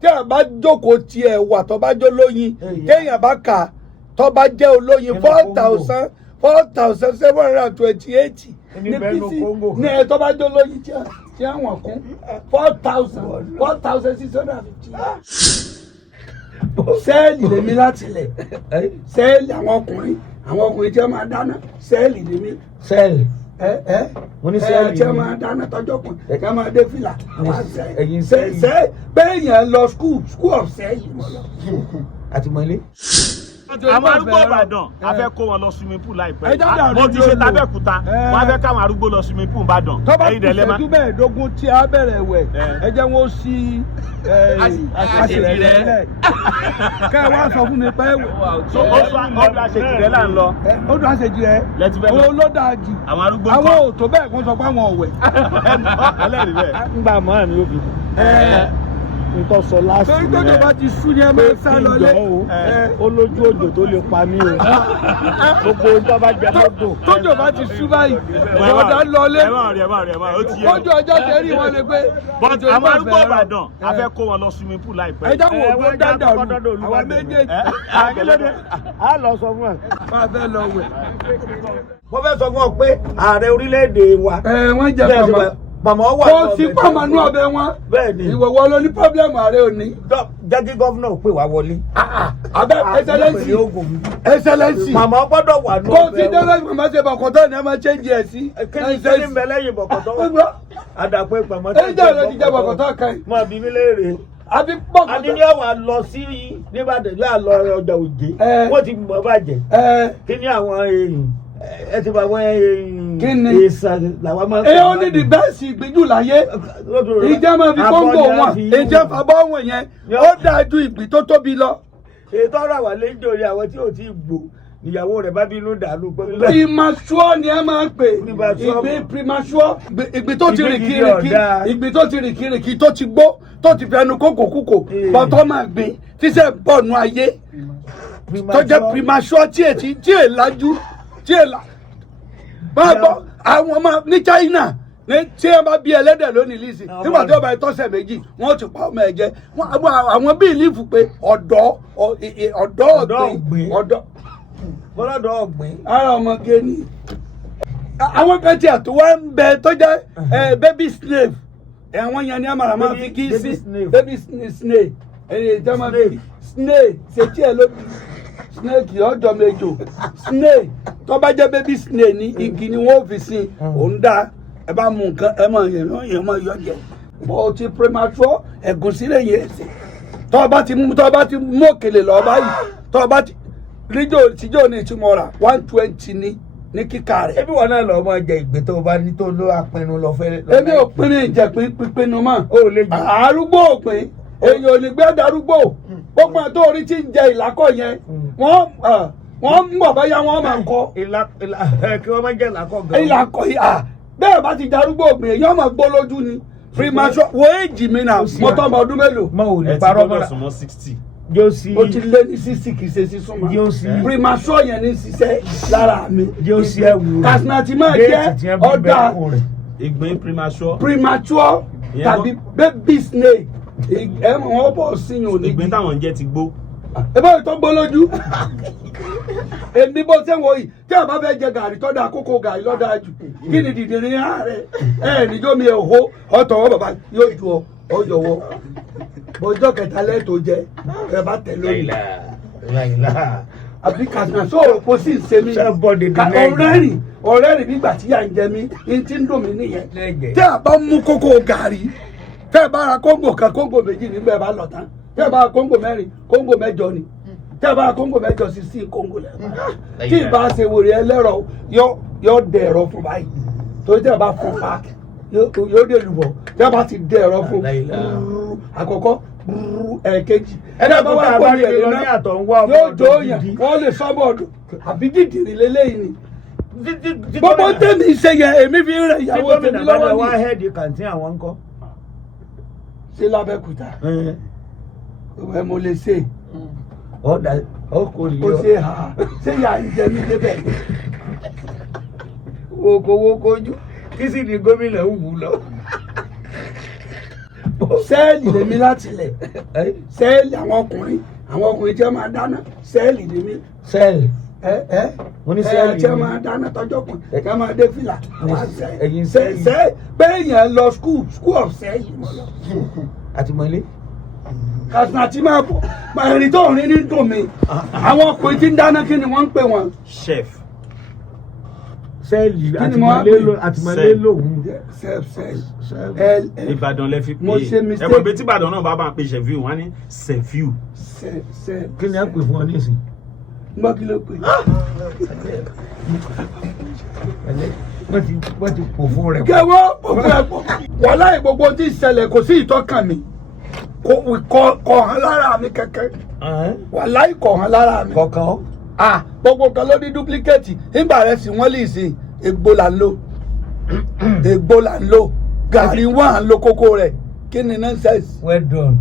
tẹ́ ẹ bá jókòó tiẹ̀ wà tó bá jó lóyin téèyàn bá kà tó bá jẹ́ olóyin 4,728 ní bísí ní ẹ tó bá jó lóyin tí àwọn kún 4,650 sẹ́ẹ̀lì lèmi láti lẹ̀ sẹ́ẹ̀lì àwọn ọkùnrin tí wọ́n máa dáná sẹ́ẹ̀lì lèmi. sẹ́ẹ̀lì mo ní sẹ́ẹ̀lì tí wọ́n máa dáná tọ́jọ́ kan tí wọ́n máa dé fìlà sẹ́ẹ̀lì bẹ́ẹ̀ yẹn lọ school of sẹ́ẹ̀lì mọ́ lọ. àti mọ́lé. àwọn arúgbó Ìbàdàn a fẹ́ kó wọn lọ swimming pool láìpẹ́ mo ti ṣe tAbẹ́òkúta wọn a fẹ́ káwọn arúgbó lọ swimming pool Ìbàdàn. tọ́ba kù ṣẹ́jú mẹ́ẹ̀ẹ́dógún tí a bẹ̀rẹ̀ wẹ̀ ẹ jẹ́ wọ́n sí àṣejìrẹ́ lẹ̀ kẹ́ ẹ wá sọ fún mi pé ọdún àṣejìrẹ́ là ń lọ. ọdún àṣejìrẹ́ olódàájì àwọn ò tó bẹ́ẹ̀ kó sọ pé àwọn ọ̀wẹ̀. ẹlẹ́rìí bẹ́ẹ̀. ńgbà mọ́ àmì òbí ntọ́ sọ lásìkò rẹ̀ torí tó bá ti sú ní ẹ máa sá lọlé ó lójú òjò tó lè pa mí o gbogbo ntọ́ bá jẹ mọ́tò. tójò bá ti sú báyìí ọ̀dà lọlé ó ti ọjọ́ tẹ̀rí wọn lè gbé. àwọn arúgbó Ìbàdàn a fẹ́ kó wọn lọ swimming pool láìpẹ́. ẹ jáwọ́ ògbó dáadáa lu àwọn méjèèjì. a lọ sọ fún ẹ. máa fẹ́ lọ wẹ̀. mo fẹ́ sọ fún ọ pé ààrẹ orílẹ̀-èdè wa. wọ́n jẹ màmá wà kó sí pàmánú ọbẹ̀ wọn. bẹ́ẹ̀ni ìwọ̀wọ́ ló ní pọ́blẹ́mù ààrẹ òní. jẹ́ kí gọ́fúnà pè wá wọlé. abẹ́ ẹsẹlẹ́nsì màmá gbọ́dọ̀ wà ní ọbẹ̀ wọn. kó sí dẹ́rẹ́ màmá ṣe bọ̀kọ̀tọ̀ ni ẹ máa ṣe jẹ sí. kí ni ń bẹ lẹ́yìn bọ̀kọ̀tọ̀ àdàpọ̀ ìpamọ́ tó jẹ́ ọ̀rọ̀ ti jẹ́ bọ̀kọ̀tọ̀ kan. máa bí mi léèrè. àbí bọ̀kọ̀tọ̀. adínyẹ́ wà lọ sí nìbàdàn yóò lọ ọjà òjé wọ́n ti mọ̀ bàjẹ́. kí ni àwọn èèyàn ẹ ti bá wọn èèsàn làwọn máa ń sọ. ó ní di bẹ́ẹ̀sì ìgbìjú láyé ìjẹ́ máa fi kóńgò wọn ìjẹ́ fàbọ́ wọn yẹn ó dáa ju ìgbì tó tóbi lọ. ètò ọ̀rọ̀ àwọn lẹ́jọ́ rí àwọn tí ò tí ì gbò ìyàwó rẹ̀ bá bínú dànù. primature ni ẹ máa ń pè ìgbì primature ìgbì tó ti rìn kìrìkì ìgbì tó ti rìn kìrìkì tó ti gbó tó ti fẹnu kókòkókò bọ́tọ́ máa gbìn tíṣẹ́ bọ̀nù ayé tó jẹ́ primature tí è lajú máa gbọ́ àwọn ọmọ ní China tí ẹ bá bí ẹlẹ́dẹ̀ lónìí lìsì nígbà tí ó bá tọ́sẹ̀ méjì wọ́n ti pa ọmọ ẹ̀jẹ̀ àwọn bíi lífù pé ọ̀dọ́ ọ̀gbìn ara ọmọge ni àwọn kan tí àtúwọ́ ń bẹ tó jẹ́ baby slave àwọn yẹn ni a máa fi kí sí baby snake ẹ̀yẹ ìjọba máa fi snake ṣètì ẹ̀ lóbi snake ọjọ́ mẹ́jọ snake tó bá jẹ́ baby snake ní igi ni wọ́n fi sin òun dá ẹ bá mú nǹkan ẹ mọ yẹn mọ yọ jẹ bó ti premature ẹ̀gúsí lè yẹ ẹsẹ̀ tó bá ti mú òkèlè lọ báyìí tó bá ti tíjọ́ ní ìtumọ̀ rà 120 ní kíkà rẹ̀. ebi wọn náà lọ ọmọ jẹ ìgbé tó bá ní tó ló apinnu lọ fẹ́. èmi ò pinnu ìjẹ̀pín pípinnu mọ́ arúgbó òpin èèyàn ò lè gbé darúgbó gbogbo àti orí tí ń jẹ ìlákọ̀ yẹn wọ́n ń bọ̀ báyà wọ́n máa ń kọ́. kí wọ́n máa jẹ́ ìlákọ̀ gan. ìlákọ̀ bẹ́ẹ̀ bá ti darúgbó òpin èèyàn máa gbó lójú ni primature wo èjì mi náà mo tọ́ ọmọ ọdún mélòó. mo ò lè parọ́ mọ́ra o ti lé ní 60 kì í ṣe sísúnmọ́ primature yẹn ní ṣiṣẹ́ lára mi kàsínàtì máa jẹ́ ọ̀dà ìgbín primature tàbí baby snake wọ́n bọ̀ síyàn òní. ìgbín táwọn ń jẹ ti gbó. ẹ bá tó gbó lójú èmi bó ṣe ń wò yìí tí a bá fẹ́ jẹ gàrí tó dáa kókó gàrí lọ́dà jù kí ni dìde ní ààrẹ níjọ́ mi ẹ̀ hó ọ̀tọ̀wọ́ bàbá yóò ju ọ yọ̀wọ́ bọ́jọ́ kẹta lẹ́tọ̀ọ́ jẹ ẹ bá tẹ̀ lórí. àbí kàṣà sọ̀rọ̀ kó sì ń ṣe mí ọ̀rẹ́rìn nígbà tí yà ń jẹ mí n ti ń dùn mí nìyẹn. tí a bá mú kókó gàrí tẹ́ ẹ bá ra kóńgò kan kóńgò méjì nígbà ẹ bá lọ tán tẹ́ ẹ bá ra kóńgò mẹ́rin kóńgò mẹ́jọ ni tẹ́ ẹ bá ra kóńgò mẹ́jọ sí kóńgò lẹ́wọ̀n tí ìbá ṣe wòrè ẹlẹ́rọ yóò dẹ̀ ẹ̀rọ fún báyìí torí tẹ́ ẹ bá fún páàkì yóò dé lùbọ̀ tẹ́ ẹ bá ti dẹ̀ ẹ̀rọ fún àkọ́kọ́ ẹ̀ẹ̀kejì ẹ̀dá bá wà pọ̀ ní ẹ̀rọ náà yóò jó yẹn wọ́n lè sọ́bọ̀dù àbí dìdìrì lélẹ́yìn ni gbogbo tẹ́mi ṣe yẹn èmi fi ń rẹ̀ ìyàwó tèmi lọ́wọ́ ní. wá hẹ́ẹ̀dì kàǹtí àwọn ńkọ́. ṣé lábẹ́kúta ẹ mo lè ṣe. ó kò rí o ṣe ha ṣé yà ń jẹ mí débẹ̀ ni. wo kojú kí sì ni gómìnà ń wù lọ. sẹ́ẹ̀lì lèmi láti lẹ̀ sẹ́ẹ̀lì àwọn ọkùnrin tí wọ́n máa dáná sẹ́ẹ̀lì lèmi. sẹ́ẹ̀lì. mo ní sẹ́ẹ̀lì tí wọ́n máa dáná tọ́jọ́ kan kí wọ́n máa dé fìlà sẹ́ẹ̀lì pé èèyàn lọ school of sẹ́ẹ̀lì mọ́ lọ. àtìmọ́lé. kàtà tí máa bọ̀ ẹ̀rìn tó rìn ní dùn mí àwọn ọkùnrin tí ń dáná kí ni wọ́n ń pè wọ́n. chef. sẹ́ẹ̀lì àtìmọ́lé lòun. Ìbàdàn lẹ fi pè é ẹ̀wọ̀n bíi tí Ìbàdàn náà bá máa pe ṣẹ̀fíù wọ́n á ní ṣẹ̀fíù. kí ni a pè fún ọ ní ìsìn. gbọ́ kí ló pè é. wọ́n ti pò fún rẹ̀. kẹwọ́ òfin ẹ̀pọ̀ wọ́n láì gbogbo tí ìṣẹ̀lẹ̀ kò sí ìtọ́kàn mi kò hàn lára mi kẹ̀kẹ́ wọ́n láì kò hàn lára mi. kọ̀ọ̀kan. gbogbo kan ló ní duplicate nígbà rẹ̀ sì wọ́n lè sìn ègbò là ń lò ègbò là ń lò gàrí wọ́n à ń lo kókó rẹ̀ kí ni nonsense. well done.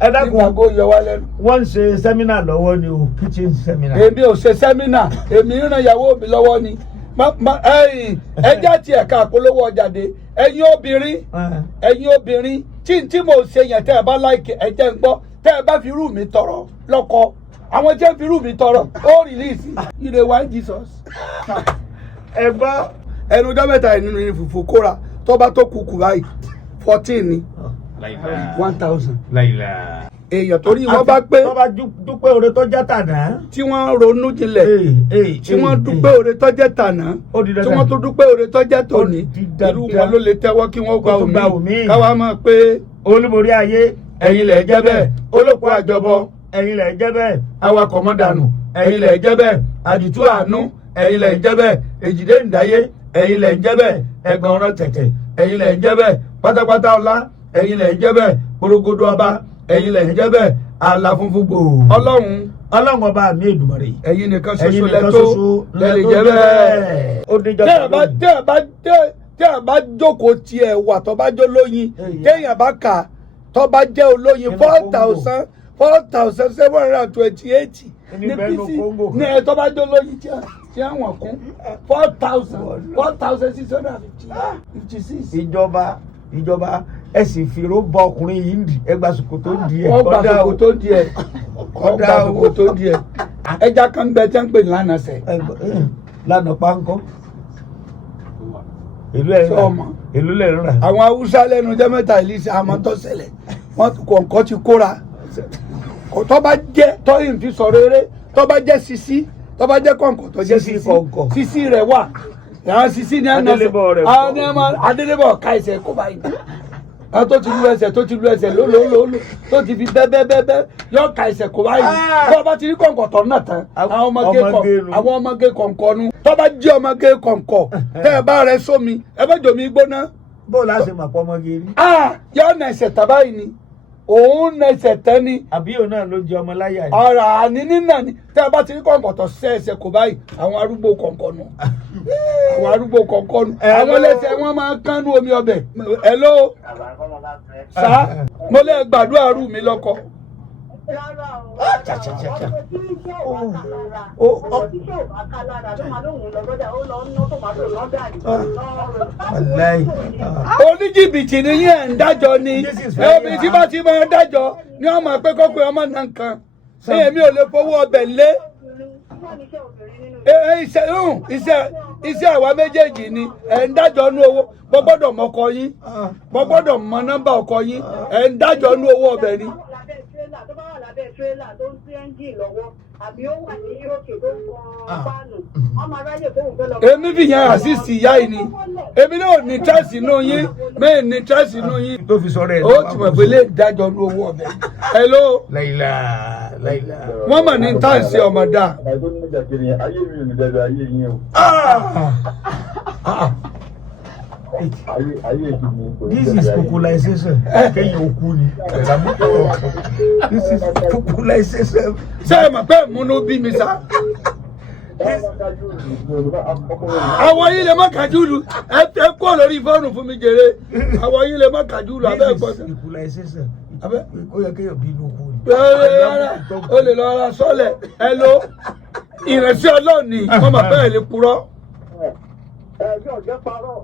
ẹ dákun àgọ́ yọ wá lẹ́nu. wọ́n ń ṣe sẹ́mínà lọ́wọ́ ni o kitchen sẹ́mínà. èmi ò ṣe sẹ́mínà èmi ń ran ìyàwó mi lọ́wọ́ ni ẹjẹ́ ti ẹ̀ka àpolówó ọjà dé ẹ̀yin obìnrin tí mo ṣe yẹn tẹ́ ẹ bá láìkè ẹ̀jẹ̀ ń gbọ́ tẹ́ ẹ bá fi irú mi tọrọ lọ́kọ àwọn jẹ́ fi irú mi tọrọ ó rìlíìsì ìrè wá Jesus. ẹ gbọ́ ẹnu ọjọ́ mẹ́ta nínú ní fùfú kóra tó bá tó kúkú báyìí 14 ni 1000. èèyàn torí wọ́n bá pé tó bá dúpẹ́ oore tó jẹ́ tàná. tí wọ́n ronú jinlẹ̀ tí wọ́n dúpẹ́ oore tó jẹ́ tàná tí wọ́n tó dúpẹ́ oore tó jẹ́ tòní irú wọn ló lè tẹ́wọ́ kí wọ́n gba omi káwa mọ̀ pé olúborí ayé ẹ̀yin lẹ̀ jẹ́ bẹ́ẹ̀ olóko àjọbọ ẹ̀yin lẹ̀ jẹ́ bẹ́ẹ̀ awakọ̀ mọ́dànù ẹ̀yin lẹ̀ jẹ́ bẹ́ẹ̀ àdìtú àánú ẹ̀yin lẹ̀ jẹ́ bẹ́ẹ̀ èjìdé ǹdáyé ẹ̀yin lẹ̀ jẹ́ bẹ́ẹ̀ ẹ̀gbọ́n ọ̀rọ̀ tẹ̀tẹ̀ ẹ̀yin lẹ̀ jẹ́ bẹ́ẹ̀ pátápátá ọlá ẹ̀yin lẹ̀ jẹ́ bẹ́ẹ̀ gbòrògbòdò ọba ẹ̀yin lẹ̀ jẹ́ bẹ́ẹ̀ àlà funfun gbòò. ọlọ́run ọba mi Èdùmàrè ẹ̀yin nìkan ṣoṣo lẹ́lẹ̀ jẹ́ bẹ́ẹ̀. tẹ́ ẹ bá jókòó tiẹ̀ wà tó bá jó lóyin téèyàn bá kà tó bá jẹ́ olóyin 4,728 ní bísí ní ẹ tó bá jó lóyin tí àwọn kún 4,656. ìjọba ẹ sì fi rọ́bà ọkùnrin yìí ń di ẹgbà sòkòtò ń di ẹ. ọgbà sòkòtò ń di ẹ ọgbà sòkòtò ń di ẹ ẹja kan bẹ tẹ́ ń pè lánàá sẹ. lánàá pánkọ́ ìlú lẹ̀ ń rà. àwọn haúsá lẹ́nu jẹ́ mẹ́ta ìlísẹ̀ àmọ́ tó ṣẹlẹ̀ wọ́n kọ̀ọ̀kan ti kóra tó bá jẹ́ tọ́yìn fi sọ̀rọ̀ eré tó bá jẹ́ sisi tó bá jẹ́ kọ̀ọ̀kan tó jẹ́ sisi rẹ̀ wà àwọn sisi ní àná adélébọ̀ ká ẹsẹ̀ kó báyìí àwọn tó ti lu ẹsẹ̀ lólólóló tó ti fi bẹ́ẹ̀bẹ́ẹ́bẹ́ yọ ká ẹsẹ̀ kó báyìí tó bá ti rí kọ̀ǹkọ̀ tọ̀ náà tán àwọn ọmọge kọ̀ǹkọ̀ nu tó bá jẹ́ ọmọge kọ̀ǹkọ̀ tẹ́ ẹ bá rẹ sómi ẹ bá jòmí gbóná. bó la ṣe mà pọ̀ ọmọge rí. yọ ọ̀nà ẹsẹ̀ tàbá yìí ni òun na ẹsẹ̀ tán ni. àbí òun náà ló jẹ ọmọ láyà yìí. ọ̀rọ̀ àní nínà ni tẹ́ ẹ bá ti rí kọ̀ǹkọ̀ tọ̀ sẹ́ ẹsẹ̀ kó báyìí àwọn arúgbó kọ̀ǹkọ̀ nu àwọn arúgbó kọ̀ǹkọ̀ nu àwọn lẹ́sẹ̀ wọn máa ń kánú omi ọbẹ̀ hello sá mo lè gbàdúrà rú mi lọ́kọ. oníjìbìtì ni yẹn ń dájọ́ ni ẹbí tí bá ti máa dájọ́ ni wọ́n máa pé kọ́kọ́ ọmọ náà kan ṣé èmi ò lè fowó ọbẹ̀ lé iṣẹ́ àwa méjèèjì ni ẹ̀ ń dájọ́ nú owó mo gbọ́dọ̀ mọ ọkọ yín mo gbọ́dọ̀ mọ nọ́mbà ọkọ yín ẹ̀ ń dájọ́ nú owó ọbẹ̀ ni. tó bá wà lábẹ́ tírélà tó ń sí ẹ́ńjìn lọ́wọ́ àbí ó wà ní òkè tó ń fọn páànù ọmọ aráyè tó ń fẹ́ lọ. èmi fi yẹn àṣìṣì ìyá yìí ni èmi náà ní tẹ́sì inú yín mẹ́rin ní tẹ́sì inú yín. tó fi sọ̀rọ̀ ẹ̀ ó ti mọ̀ pé lè dájọ́ nú owó ọbẹ̀. hello. Láìlá. wọ́n mọ̀ ní táǹsì ọmọdà. This is popularization. Kẹ́yìn òkú ni. This is popularization. Ṣé ẹ mọ̀ pé múnú bí mi sá? Àwọn yìí lè má kàjúlù. Ẹ kó lórí fóònù fún mi jèrè. Àwọn yìí lè má kàjúlù. Abẹ́ ẹ̀gbọ́n. This is popularization. Abẹ́ ó yẹ kéèyàn bínú òkú ni. O lè lọ ra sọ́lẹ̀. Ẹ lo ìrẹsì ọlọ́ọ̀ni. Wọ́n máa bẹ́ẹ̀ lè purọ́. Ẹ̀jọ̀ jẹ́ parọ́.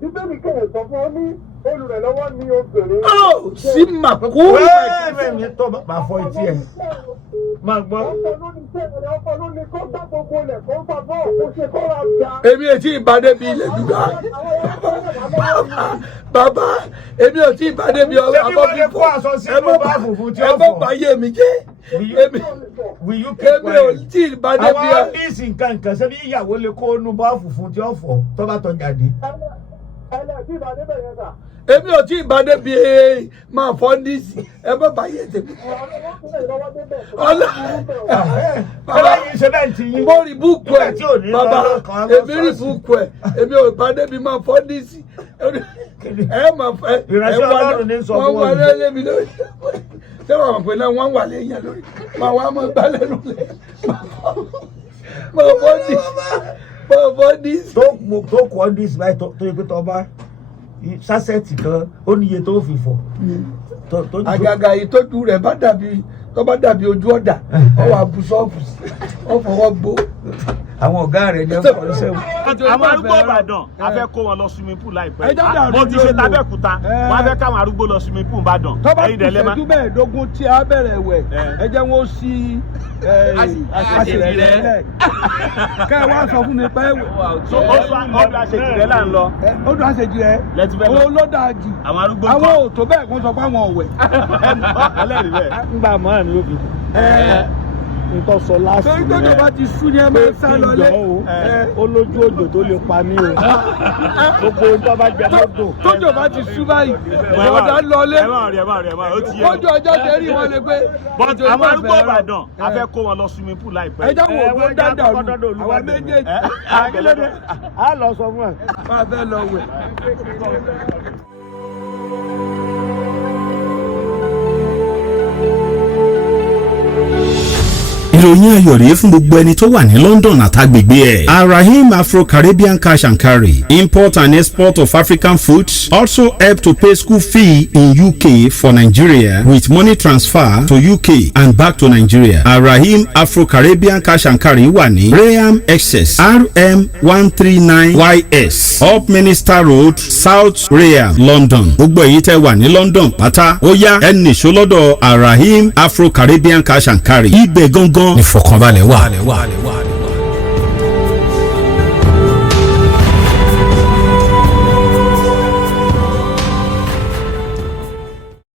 Bíbélì kéde sọ fún ọ ní olùrànlọ́wọ́ ní obìnrin. ó sì mà kú. mi tó bá fọ etí ẹ máa gbọ́. ọkọ ló ní kó gbá gbogbo ilẹ̀ kó fà bọ́ kó ṣe kó ra bíà. èmi ò tí ì bá débi ilẹ̀ gbígbà. bàbá èmi ò tí ì bá débi ọ̀rọ̀ abọ́ fífọ́. ẹ mọ̀ bá yé mi jẹ́. èmi ò tí ì bá débi. àwọn ọ́fíìsì nǹkan ṣe bí ìyàwó lè kó nu bá funfun tí ó fọ tó bá tọ́ jáde. èmi ò tí ì bá débi máa fọ́ níìsì ẹ mọ̀ bá yé tèmi. mo rí búùkù ẹ bàbá èmi rí búùkù ẹ èmi ò bá débi máa fọ́ níìsì ẹ máa fẹ́ wọ́n wà lẹ́lẹ́ mi lórí ṣé wọ́n mọ̀ pé náà wọ́n wà lẹ́yìn lórí máa wá mọ́ gbá lẹ́nu lẹ́ máa fọ́ níìsì. tó kọ́ níìsì báyìí tó yẹ pé tó bá sásẹ̀tì kan ó níye tó fi fọ̀. àgàgà ìtọ́jú rẹ̀ bá dàbí ojú ọ̀dà ọwọ́ àbùsọ̀ọ̀bù ọ̀fọwọ́ gbó. àwọn ọ̀gá rẹ̀ ní ọkọ̀ ọ̀sẹ̀ wọn. àwọn arúgbó Ìbàdàn a fẹ́ kó wọn lọ swimming pool láìpẹ́ mo ti ṣe tàbẹ́kúta wọn a fẹ́ káwọn arúgbó lọ swimming pool Ìbàdàn. tọ́ba kù ìṣẹ́jú mẹ́ẹ̀ẹ́dógún tí a bẹ̀rẹ̀ wẹ̀ ẹ jẹ́ wọn ó sí àṣejìrẹ́ kẹ́ ẹ wá sọ fún mi pé ọdún àṣejìrẹ́ là ń lọ. ọdún àṣejìrẹ́ òun ló dáa jù àwọn ò tó bẹ́ẹ̀ kó sọ pé àwọn ọ̀wẹ̀. ńgbà mọ́ ni ó fi nǹkan sọ lásìkò torí tójò bá ti sú ni ẹ máa ń sá lọlé. ó lójú òjò tó lè pa mí o gbogbo nǹkan bá jẹ lọ́dún. tójò bá ti sú báyìí ọ̀dà ń lọlé. ojú ọjọ́ tẹ̀rí wọn lè gbé. àwọn arúgbó Ìbàdàn a fẹ́ kó wọn lọ swimming pool láìpẹ́. ẹ jáwọ́ ògbó dáadáa lu àwọn méjèèjì. àkílódé a lọ sọ fún ẹ. máa fẹ́ lọ wẹ̀. ìròyìn ayọ̀ rèé fún gbogbo ẹni tó wà ní London àtàgbègbè ẹ̀. Arahim Afro-Caribbean Cash and Carry, import and export of African foods, also help to pay school fee in UK for Nigeria with money transfer to UK and back to Nigeria. Arahim Afro-Caribbean Cash and Carry wà ní Graham Excess RM 139YS Up Minister Road, South Graham, London. Gbogbo èyí tẹ́ wà ní London pátá ó yá ẹ nìṣó lọ́dọ̀ Arahim Afro-Caribbean Cash and Carry. Ibẹ̀ gangan ní fọkànbalẹ̀ wà.